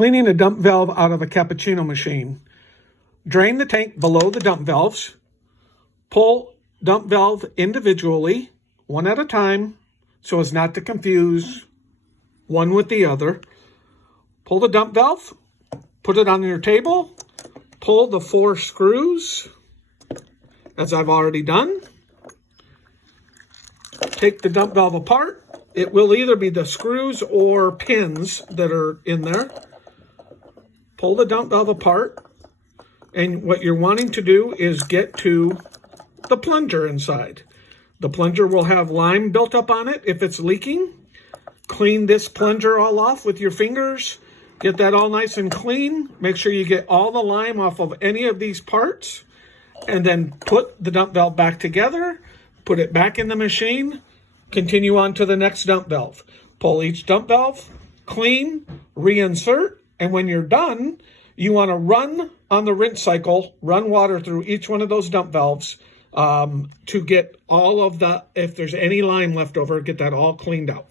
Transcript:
Cleaning a dump valve out of a cappuccino machine. Drain the tank below the dump valves. Pull dump valve individually, one at a time, so as not to confuse one with the other. Pull the dump valve, put it on your table, pull the 4 screws, as I've already done. Take the dump valve apart. It will either be the screws or pins that are in there. Pull the dump valve apart, and what you're wanting to do is get to the plunger inside. The plunger will have lime built up on it if it's leaking. Clean this plunger all off with your fingers. Get that all nice and clean. Make sure you get all the lime off of any of these parts, and then put the dump valve back together. Put it back in the machine. Continue on to the next dump valve. Pull each dump valve, clean, reinsert, and when you're done, you want to run on the rinse cycle, run water through each one of those dump valves to get all of the, if there's any lime left over, get that all cleaned out.